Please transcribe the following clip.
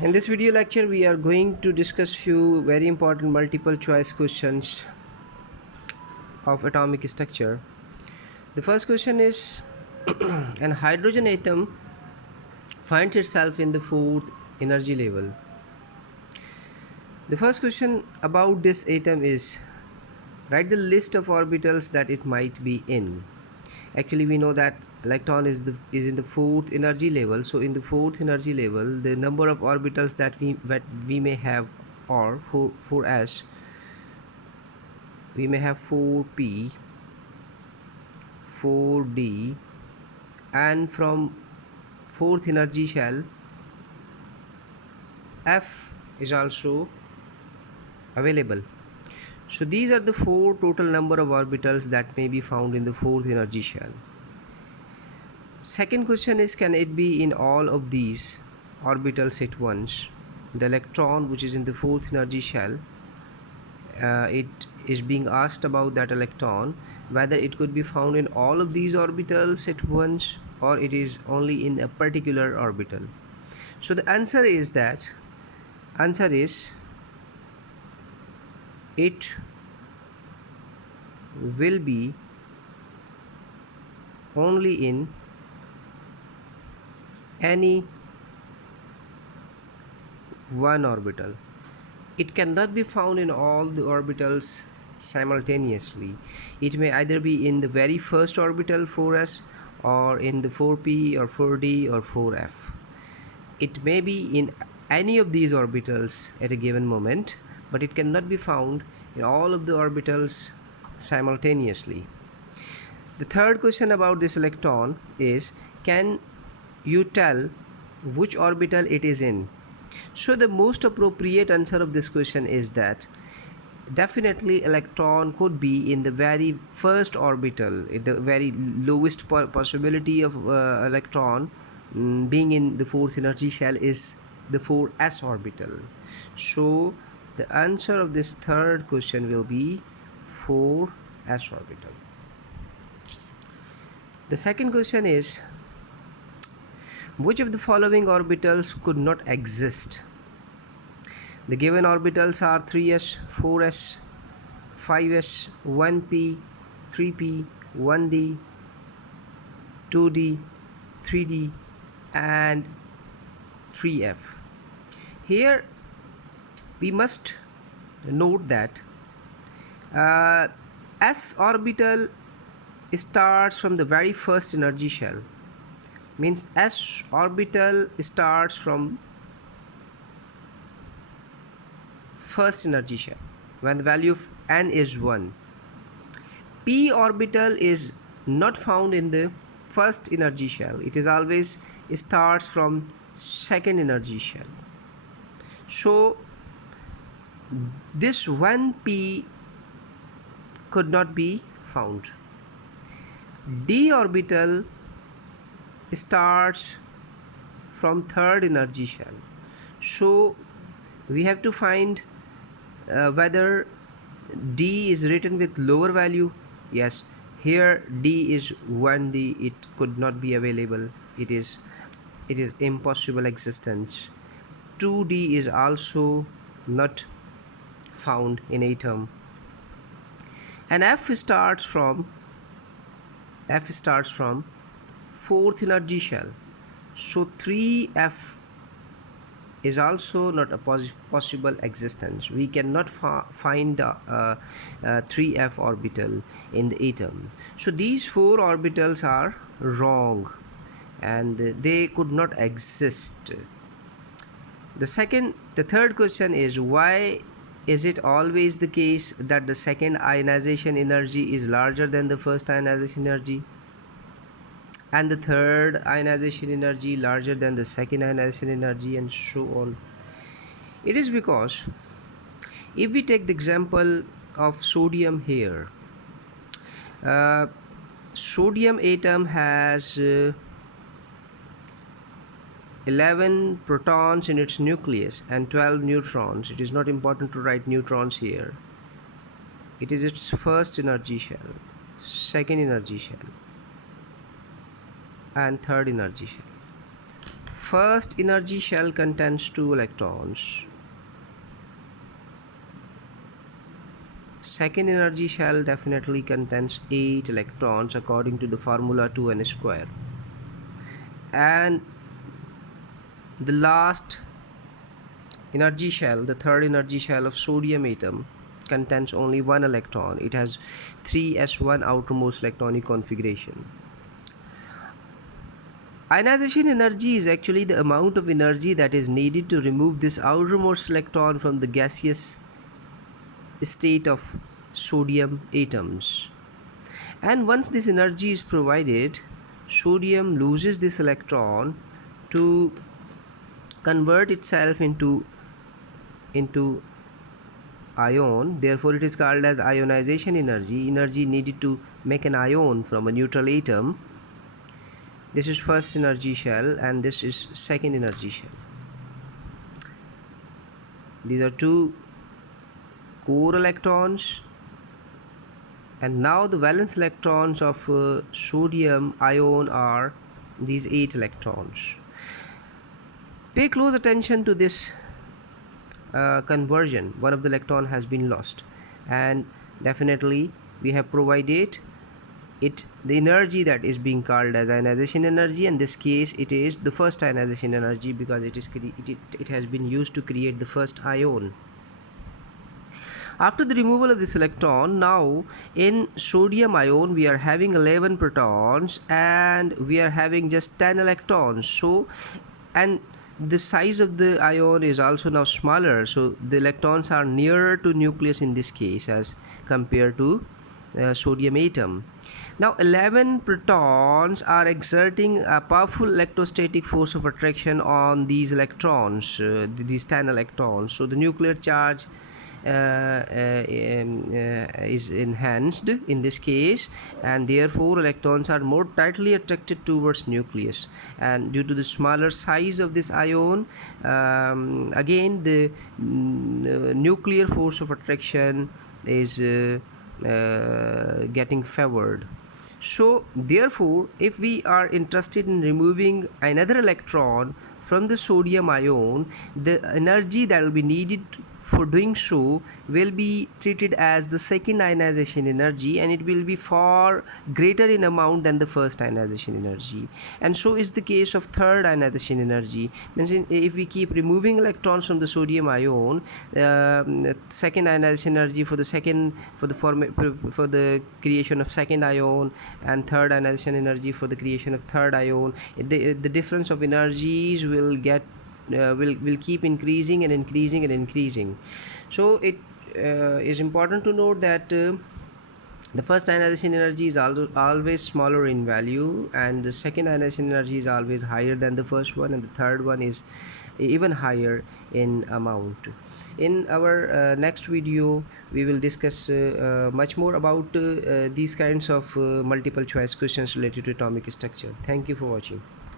In this video lecture, we are going to discuss few very important multiple choice questions of atomic structure. The first question is an hydrogen atom finds itself in the fourth energy level. The first question about this atom is write the list of orbitals that it might be in. Actually, we know that electron is in the fourth energy level. So in the fourth energy level, the number of orbitals that we may have are 4s. We may have 4p, 4d, and from fourth energy shell, f is also available. So these are the four total number of orbitals that may be found in the fourth energy shell. Second question is, can it be in all of these orbitals at once? The electron which is in the fourth energy shell, it is being asked about that electron, whether it could be found in all of these orbitals at once or it is only in a particular orbital. So the answer is it will be only in any one orbital. It cannot be found in all the orbitals simultaneously. It may either be in the very first orbital 4s or in the 4p or 4d or 4f. It may be in any of these orbitals at a given moment, but it cannot be found in all of the orbitals simultaneously. The third question about this electron is, can you tell which orbital it is in? So the most appropriate answer of this question is that definitely electron could be in the very first orbital. The very lowest possibility of electron being in the fourth energy shell is the 4s orbital. So the answer of this third question will be 4s orbital. The second question is, which of the following orbitals could not exist? The given orbitals are 3s, 4s, 5s, 1p, 3p, 1d, 2d, 3d, and 3f. Here we must note that s orbital starts from the very first energy shell. Means s orbital starts from first energy shell when the value of n is 1. P orbital is not found in the first energy shell. It is always starts from second energy shell. So this 1p could not be found. D orbital starts from third energy shell. So we have to find whether D is written with lower value. Yes, here D is 1D. It could not be available. It is impossible existence. 2D is also not found in atom. And F starts from fourth energy shell. So 3f is also not a possible existence. We cannot find 3f orbital in the atom. So these four orbitals are wrong and they could not exist. The third question is, why is it always the case that the second ionization energy is larger than the first ionization energy, and the third ionization energy larger than the second ionization energy, and so on? It is because if we take the example of sodium here, sodium atom has 11 protons in its nucleus and 12 neutrons. It is not important to write neutrons here. It is its first energy shell, second energy shell, and third energy shell. first energy shell contains 2 electrons. Second energy shell definitely contains 8 electrons according to the formula 2n square. And the last energy shell, the third energy shell of sodium atom, contains only 1 electron. It has 3s1 outermost electronic configuration. Ionization energy is actually the amount of energy that is needed to remove this outermost electron from the gaseous state of sodium atoms. And once this energy is provided, sodium loses this electron to convert itself into ion. Therefore, it is called as ionization energy needed to make an ion from a neutral atom. This is first energy shell and this is second energy shell. These are 2 core electrons, and now the valence electrons of sodium ion are these 8 electrons. Pay close attention to this conversion. One of the electron has been lost, and definitely we have provided it the energy that is being called as ionization energy. In this case, it is the first ionization energy because it has been used to create the first ion. After the removal of this electron, now in sodium ion we are having 11 protons and we are having just 10 electrons. So, and the size of the ion is also now smaller, so the electrons are nearer to nucleus in this case as compared to sodium atom. Now 11 protons are exerting a powerful electrostatic force of attraction on these electrons, these 10 electrons. So the nuclear charge is enhanced in this case, and therefore electrons are more tightly attracted towards nucleus. And due to the smaller size of this ion, again the nuclear force of attraction is getting favored. So therefore, if we are interested in removing another electron from the sodium ion, the energy that will be needed for doing so will be treated as the second ionization energy, and it will be far greater in amount than the first ionization energy. And so is the case of third ionization energy. Means if we keep removing electrons from the sodium ion, second ionization energy for the creation of second ion, and third ionization energy for the creation of third ion, the difference of energies will keep increasing and increasing and increasing. So it is important to note that the first ionization energy is always smaller in value, and the second ionization energy is always higher than the first one, and the third one is even higher in amount. In our next video, we will discuss much more about these kinds of multiple choice questions related to atomic structure. Thank you for watching.